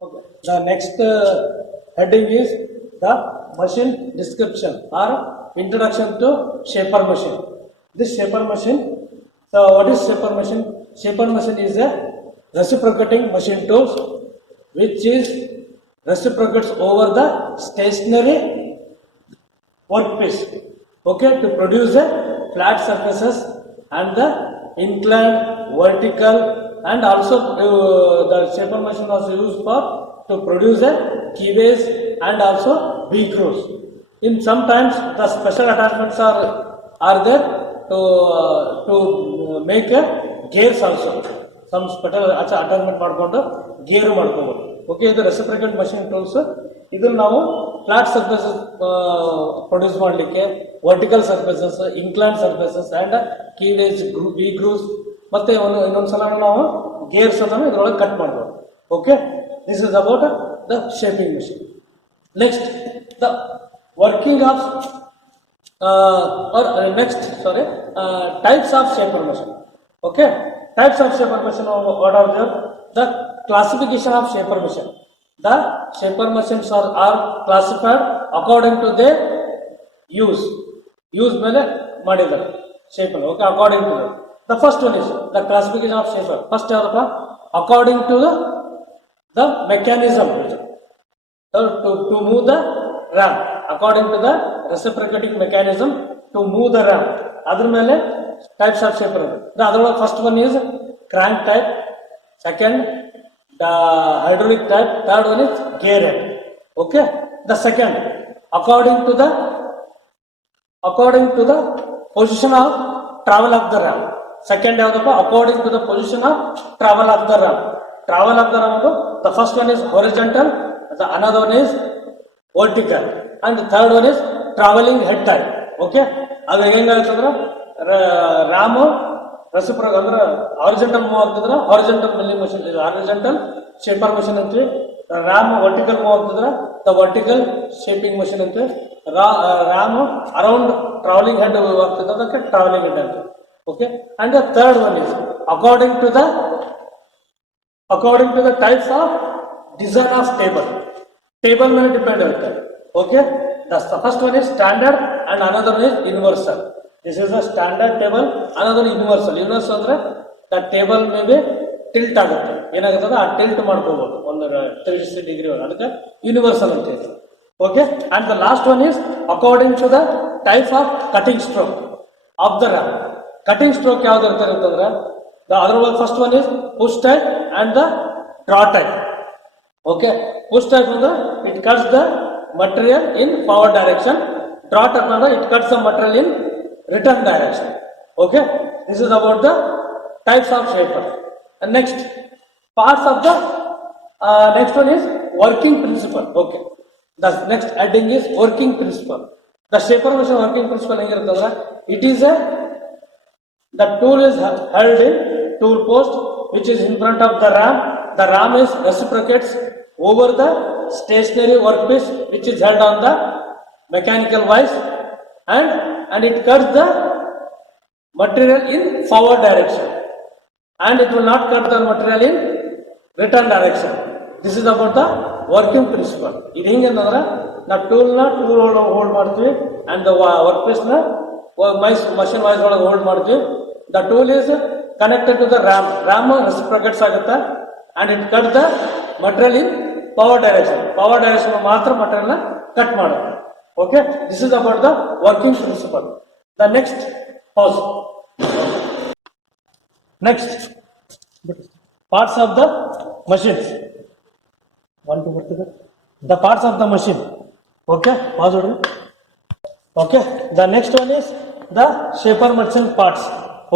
Okay. The next heading is the machine description or introduction to shaper machine. This shaper machine. So what is shaper machine? Shaper machine is a reciprocating machine tools which is reciprocates over the stationary workpiece. Okay, to produce a flat surfaces and the inclined, vertical, and also the shaper machine was used for to produce a keyways and also V grooves. In sometimes the special attachments are there to make a gears also. Some special attachment ಮಾಡ್ಕೊಂಡು gear ಮಾಡ್ಕೋಬಹುದು. Okay, ಇದು reciprocate machine tools. ಇದನ್ನ ನಾವು flat surfaces produce ಮಾಡಲಿಕ್ಕೆ, vertical surfaces, incline surfaces and keyways, V grooves ಮತ್ತೆ ಇನ್ನೊಂದ್ಸಲ ನಾವು gears ಅನ್ನು ಇದರೊಳಗೆ ಕಟ್ ಮಾಡ್ಬೋದು. Okay, this is about the shaping machine. Next the working of types of shaper machine. Okay, types of shaper machine, what are there? The classification of shaper machine. The shaper machines are classified according to their use ಮೇಲೆ ಮಾಡಿದ್ದಾರೆ shaper. Okay, according to the first one is the classification of shaper. First ಯಾವ್ದಪ್ಪ? According to the mechanism to move the ram, according to the reciprocating mechanism to move the ram. ಅದ್ರ ಮೇಲೆ types of shaper. ಅದರೊಳಗೆ first one is crank type, second the hydraulic type, third one is gear head. Okay, the second according to the position of travel of the ram. Second ಯಾವ್ದಪ್ಪ? according to the position of travel of the ram. Travel of the ram, the first one is horizontal, the another one is vertical, and the third one is traveling head type. Okay, ಅದು ಹೆಂಗಾಯ್ತಂದ್ರೆ ram reciprocate ಅಂದ್ರೆ horizontal move ಆಗ್ತಿದ್ರೆ horizontal milling machine, horizontal shaper machine ಅಂತೀವಿ. Ram vertical move ಆಗ್ತಿದ್ರೆ the vertical shaping machine ಅಂತೀವಿ. Ram around travelling head ಆಗ್ತಿದ್ರೆ ಅದಕ್ಕೆ travelling head ಅಂತೀವಿ. Okay, and the third one is according to the types of design of table ಮೇಲೆ depend ಆಗುತ್ತೆ. Okay, the first one is standard and another one is universal. This is a standard table, another one universal. Universal ಅಂದ್ರೆ the table may be tilt ಆಗುತ್ತೆ. ಏನಾಗುತ್ತೆ ಆ tilt ಮಾಡ್ಕೋಬಹುದು ಒಂದು 360 degree, ಅದಕ್ಕೆ universal ಅಂತ ಹೇಳ್ತಾರೆ. Okay, and the last one is according to the type of cutting stroke of the ram. Cutting stroke ಯಾವ್ದು ಇರ್ತಾರೆ ಅಂತಂದ್ರೆ ಅದರೊಳಗೆ first one is push type and the draw type. Okay, push type ಅಂದ್ರೆ it cuts the material in forward direction. Draw type ಅಂದ್ರೆ it cuts the material in return direction. Okay, this is about the types of shaper. And next parts of the next one is working principle. Okay, the next heading is working principle. The shaper machine working principle ಹೆಂಗಿರುತ್ತಂದ್ರೆ it is the tool is held in tool post which is in front of the ram. The ram is reciprocates over the stationary workpiece which is held on the mechanical wise, and it cuts the material in forward direction, and it will not cut the material in return direction. This is about the working principle. ಇದು ಹೆಂಗೆ ಅಂತಂದ್ರೆ ನಾವು tool hold ಮಾಡ್ತೀವಿ and the workpiece ನ machine wise ಒಳಗೆ hold ಮಾಡ್ತೀವಿ. The tool is connected to the ram reciprocates ಆಗುತ್ತೆ and it cuts the material in power direction ಮಾತ್ರ ಮಟೀರಿಯಲ್ ಕಟ್ ಮಾಡುತ್ತೆ. Okay, this is about the working principle. The next pass. Next parts of the machines. The parts of the machine. Okay, pass ಹೊಡ್ರಿ. Okay, the next one is the shaper machine parts.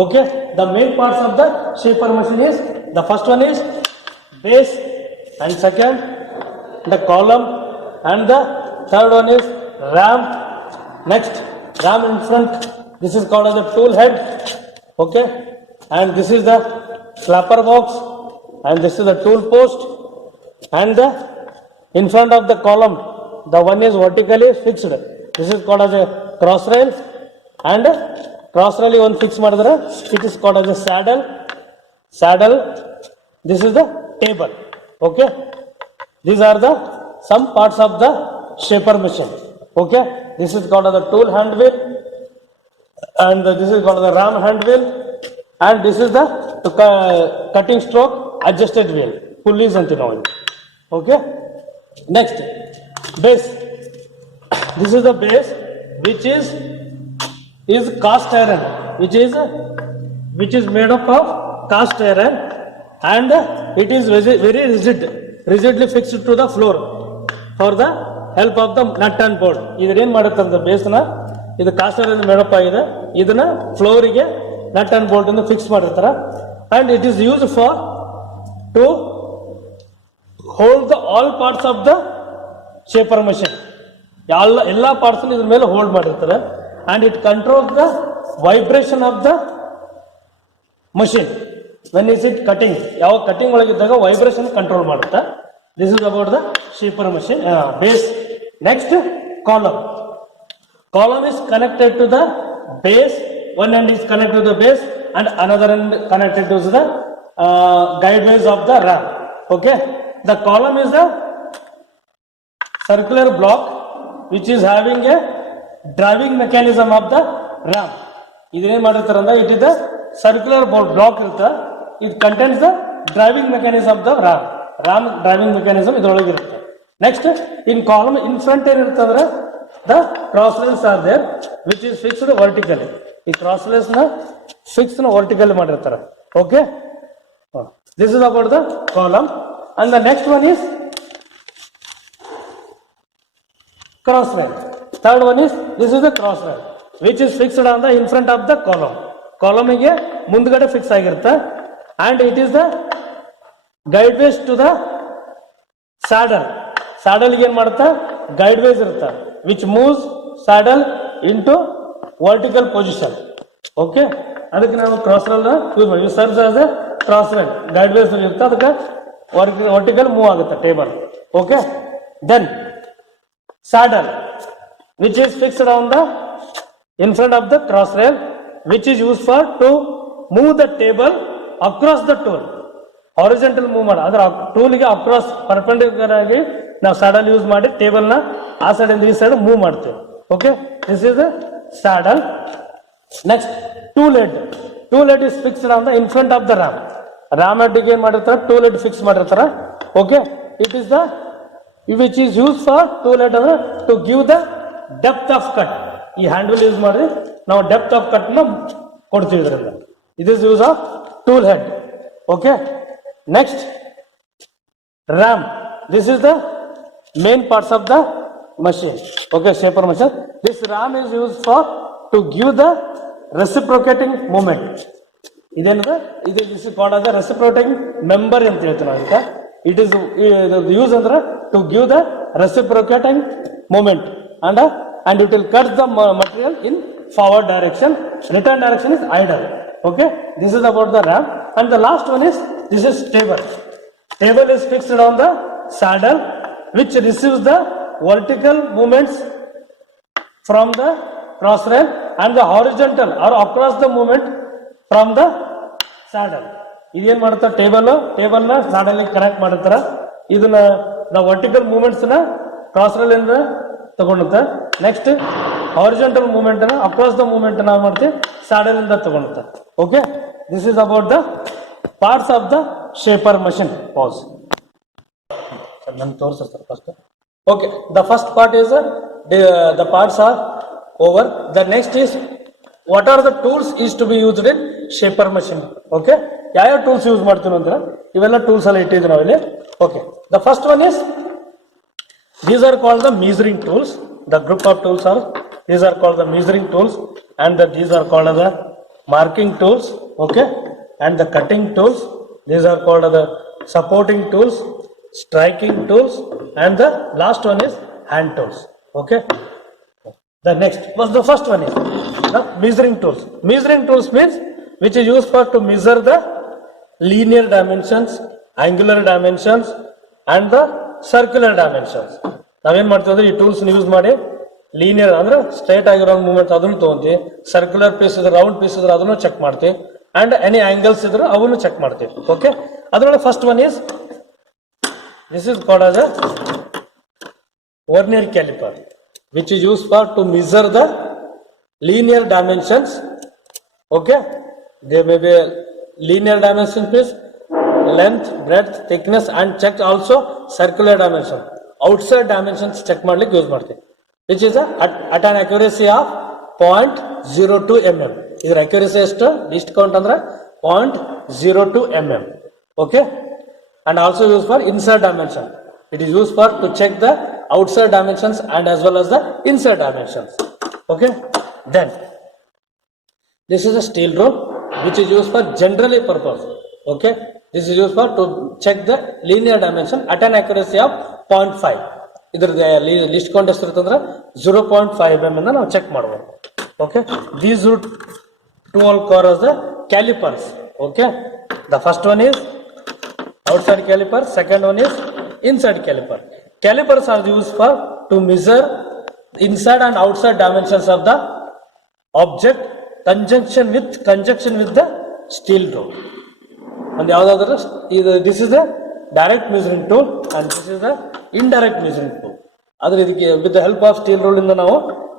Okay, the main parts of the shaper machine is the first one is base, and second the column, and the third one is ram. Next, ram in front, this is called as the tool head. Okay, and this is the flapper box, and this is the tool post, and the in front of the column the one is vertically fixed. This is called as a cross rail, and cross rail one fix ಮಾಡಿದ್ರೆ it is called as a saddle. This is the table. Okay, These are the some parts of the shaper machine. Okay, this is called as the tool hand wheel, and this is called the ram hand wheel, and this is the cutting stroke adjusted wheel, pulleys and all. Okay, next base. This is the base which is cast iron, which is made up of cast iron, and it is very rigidly fixed to the floor for the help of the nut and bolt. ಇದ್ರ ಏನ್ ಮಾಡುತ್ತೆ ಅಂದ್ರೆ ಬೇಸ್ನ ಇದು cost iron made up ಆಗಿದೆ, ಇದನ್ನ ಫ್ಲೋರಿಗೆ nut and bolt ಇಂದ fix ಮಾಡಿರ್ತಾರ, and it is use for to hold the all parts of the shaper machine. ಎಲ್ಲ ಪಾರ್ಟ್ಸ್ ಇದ್ರ ಮೇಲೆ ಹೋಲ್ಡ್ ಮಾಡಿರ್ತಾರೆ, and it control the vibration of the machine when is it cutting. ಯಾವ cutting ಒಳಗಿದ್ದಾಗ vibration control ಮಾಡುತ್ತೆ. This is about the shaper machine base. Next column. Column is connected to the base. One end is connected to the base and another end connected to the guideways of the ram. Okay, the column is a circular block which is having a driving mechanism of the ram. ಇದೇನ್ ಮಾಡಿರ್ತಾರೆ ಅಂದ್ರೆ it is the circular block ಇರುತ್ತೆ. It contains the driving mechanism of the ram driving mechanism ಇದ್ರೊಳಗೆ ಇರುತ್ತೆ. Next in column in front ಏನಿರುತ್ತೆ ಅಂದ್ರೆ the cross rails are there which is fixed vertically. ಈ cross rails ನ fixed vertically ಮಾಡಿರ್ತಾರೆ. Okay, this is about the column, and the next one is cross rail. Third one is this is the cross rail which is fixed on the in front of the column. Column ಗೆ ಮುಂದ್ಗಡೆ fix ಆಗಿರುತ್ತೆ, and it is the guideways to the saddle. saddle ಗೆ ಏನ್ ಮಾಡುತ್ತೆ, guideways ಇರುತ್ತೆ which moves saddle into vertical position. Okay, ಅದಕ್ಕೆ ನಾವು cross rail use ಮಾಡಿ ಸರ್ಚ್ as a cross rail guideways ಇರುತ್ತೆ, ಅದಕ್ಕೆ ವರ್ಟಿಕಲ್ ಮೂವ್ ಆಗುತ್ತೆ table. Okay, then saddle which is fixed on the in front of the cross rail which is used for to move the table across the tool. Horizontal move ಮಾಡಿ ಅದರ ಟೂಲ್ಗೆ across perpendicular ಆಗಿ ನಾವು saddle use ಮಾಡಿ table ನ ಆ side ಇಂದ ಈ side move ಮಾಡ್ತೀವಿ. Okay, this is saddle. Next tool head. Tool head is fixed on the in front of the ram head ಗೆ ಏನ್ ಮಾಡಿರ್ತಾರೆ, ಟೂಲ್ ಹೆಡ್ ಫಿಕ್ಸ್ ಮಾಡಿರ್ತಾರೆ. Okay, it is the which is use for tool head ಅಂದ್ರೆ to give the depth of cut. ಈ handle use ಮಾಡಿ ನಾವು depth of cut ನ ಕೊಡ್ತೀವಿ ಇದರಿಂದ. It is use of tool head. Okay, next ram. This is the main parts of the machine. Okay, shaper machine. This ram is used for to give the reciprocating movement. ಇದೇನಿದೆ, ಇದು this is called as the reciprocating member ಅಂತ ಹೇಳ್ತೀವಿ ನಾವು. ಈಗ it is use ಅಂದ್ರೆ to give the reciprocating movement, and it will cut the material in forward direction. Return direction is idle. Okay, this is about the ram. And the last one is this is table. Table is fixed on the saddle which receives the vertical movements from the cross rail and the horizontal or across the movement from the saddle. ಇದೇನ್ ಮಾಡ್ತಾರೆ, table ನ ಸಾಡಲ್ connect ಮಾಡಿರ್ತಾರ. ಇದನ್ನ ನಾವು vertical movements ನ cross rail ಇಂದ ತಗೊಳುತ್ತೆ. Next horizontal movement ನ ಅಕ್ರಾಸ್ ದ ಮೂವ್ಮೆಂಟ್ ನಾವು ಮಾಡ್ತೀವಿ ಸಾಡಲ್ ಇಂದ ತಗೊಳುತ್ತೆ. Okay, this is about the parts of the shaper machine. Pause. Okay, the first part is the parts are over. The next is what are the tools is to be used in shaper machine. Okay, ಯಾವ tools use ಮಾಡ್ತೀವಿ ಅಂದ್ರೆ ಇವೆಲ್ಲ tools ಎಲ್ಲ ಇಟ್ಟಿದ್ದೀವಿ ನಾವು ಇಲ್ಲಿ. Okay, the first one is these are called the measuring tools. The group of tools are these are called the measuring tools, and these are called the marking tools. Okay, and the cutting tools, these are called the supporting tools, striking tools, and the last one is hand tools. Okay, the next was the first one is the measuring tools. Measuring tools means which is used for to measure the linear dimensions, angular dimensions, and the circular dimensions. ನಾವೇನ್ ಮಾಡ್ತೀವಿ ಅಂದ್ರೆ ಈ tools use ಮಾಡಿ linear ಅಂದ್ರೆ straight ಆಗಿರೋ movement ಅದನ್ನು ತಗೊಂತೀವಿ, circular piece ಇದ್ರೆ round piece ಇದ್ರೆ ಅದನ್ನು ಚೆಕ್ ಮಾಡ್ತೀವಿ, ಅಂಡ್ ಎನಿ ಆಂಗಲ್ಸ್ ಇದ್ರೆ ಅವನು ಚೆಕ್ ಮಾಡ್ತೀವಿ. ಓಕೆ, ಅದರೊಳಗೆ first one is This is called as a vernier caliper, which is used for to measure the linear dimensions. Okay, there may be linear dimension means length, breadth, thickness, and check also circular dimension. Outside dimensions check ಮಾಡ್ಲಿಕ್ಕೆ use ಮಾಡ್ತೀವಿ, which is at an accuracy of 0.02 mm. ಇದರ accuracy ಎಷ್ಟು least count ಅಂದ್ರೆ 0.02 mm. Okay, and also used for inside dimension. It is used for to check the outside dimensions and as well as the inside dimensions. Okay, then this is a steel rule which is used for generally purpose. Okay, this is used for to check the linear dimension at an accuracy of 0.5. ಇದರ least count ಎಷ್ಟಿರುತ್ತಂದ್ರೆ 0.5 mm ನಾವು check ಮಾಡಬಹುದು. Okay, these two are called as the calipers. Okay, the first one is outside caliper, second one is inside caliper. Calipers are used for to measure inside and outside dimensions of the object conjunction with the steel rule. And the other this is the direct measuring tool and this is the indirect measuring tool. Other with the help of steel rule in the now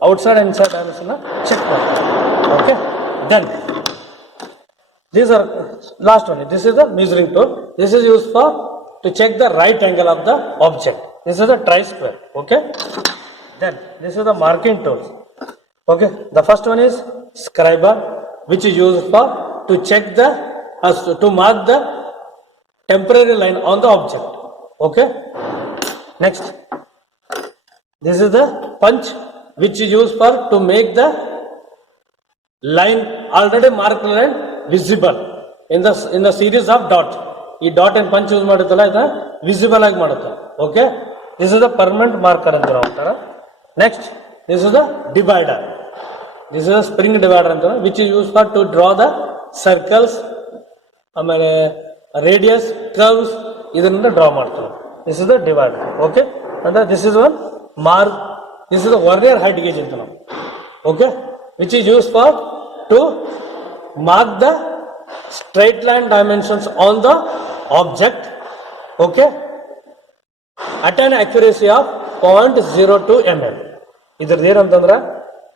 outside and inside dimension check. Okay, then these are last one. This is the measuring tool. This is used for to check the right angle of the object. This is the tri-square. Okay, then this is the marking tools. Okay, the first one is scriber, which is used for to check the to mark the temporary line on the object. Okay, next this is the punch, which is used for to make the line already marked line visible in the series of dot. ಈ dot and punch use ಮಾಡುತ್ತಲ್ಲ ಇದನ್ನ visible ಆಗಿ ಮಾಡುತ್ತೆ. Okay, this is the permanent marker ಅಂತ ನಾವು. Next this is the divider. This is the spring divider ಅಂತ which is use for to draw the circles, ಆಮೇಲೆ radius, curves ಇದನ್ನ draw ಮಾಡ್ತಾರೆ. This is the divider. Okay, ಅಂದ್ರೆ this is one mark. This is the vernier height gauge ಅಂತ ನಾವು. Okay, which is use for to mark the straight line dimensions on the object. Okay, at an accuracy of 0.02 mm. ಇದ್ರದ್ದು ಏನಂತಂದ್ರೆ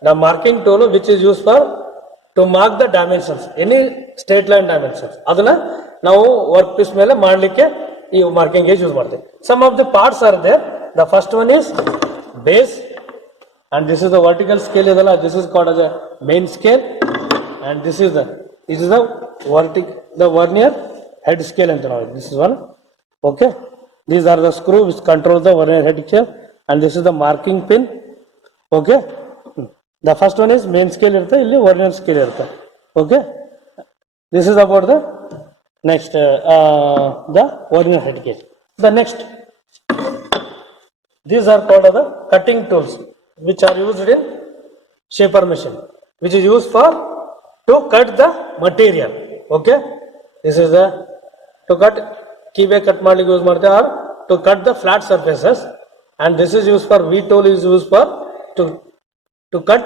the marking tool which is used for to mark the dimensions, any straight line dimensions. ಅದನ್ನ ನಾವು work piece ಮೇಲೆ ಮಾಡಲಿಕ್ಕೆ ಈ marking gauge use ಮಾಡ್ತೀವಿ. Some of the parts are there. The first one is base and this is the vertical scale ಇದಲ್ಲ, this is called as a main scale. And this is the vernier head scale and this is one. Okay, these are the screw which controls the vernier head scale and this is the marking pin. Okay, the first one is main scale irtha, illi vernier scale irtha. Okay, this is about the next the vernier head gauge. The next, these are called the cutting tools which are used in shaper machine, which is used for to cut the material. Okay, this is the to cut keyboard cut ಮಾಡ್ಲಿಕ್ಕೆ use ಮಾಡ್ತಾರೆ, or to cut the flat surfaces, and this is used for V tool is used for to cut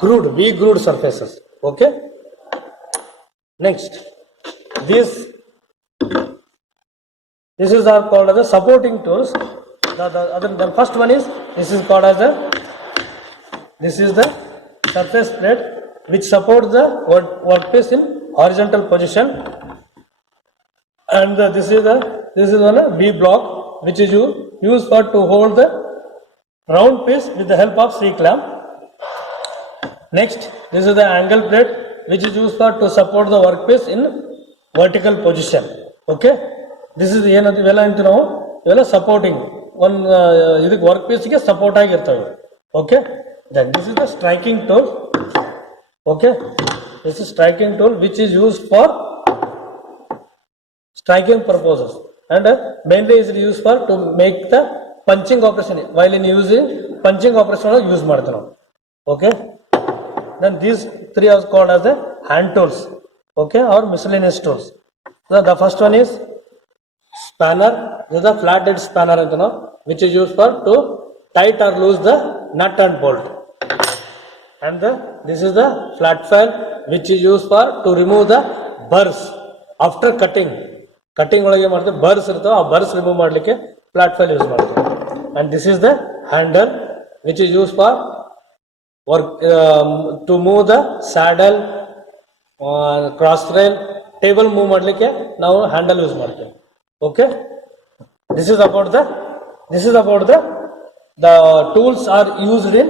grooved surfaces. Okay, next this is are called as the supporting tools. The first one is this is called as this is the surface plate which supports the workpiece in horizontal position, and this is one V block which is used for to hold the round piece with the help of C clamp. Next, this is the angle plate which is used for to support the workpiece in vertical position. Okay, this is ಏನಂತ ಇವೆಲ್ಲ ಅಂತ ನಾವು ಇವೆಲ್ಲ supporting one ಇದಕ್ಕೆ work ಪೀಸ್ಗೆ support ಆಗಿರ್ತವೆ. Okay, then this is the striking tool. Okay, this is striking tool which is used for striking purposes, and mainly is used for to make the punching operation. While in using punching operation use ಮಾಡ್ತೀವಿ ನಾವು. Okay, then these three are called as the hand tools. Okay, or miscellaneous tools. So the first one is spanner. This is a flat-head spanner ಅಂತ ನಾವು, which is used for to tight or loose the nut and bolt. And this is the flat file which is used for to remove the burrs after cutting. Cutting ಒಳಗೆ ಮಾಡ್ತೀವಿ, burrs ಇರ್ತಾವೆ, ಆ burrs remove ಮಾಡಲಿಕ್ಕೆ flat file use ಮಾಡ್ತೀವಿ. And this is the handle which is use for work to move the saddle, cross rail, table move ಮಾಡಲಿಕ್ಕೆ ನಾವು handle use ಮಾಡ್ತೀವಿ. Okay, this is about the tools are used in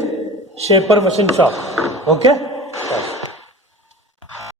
shaper machine shop. Okay.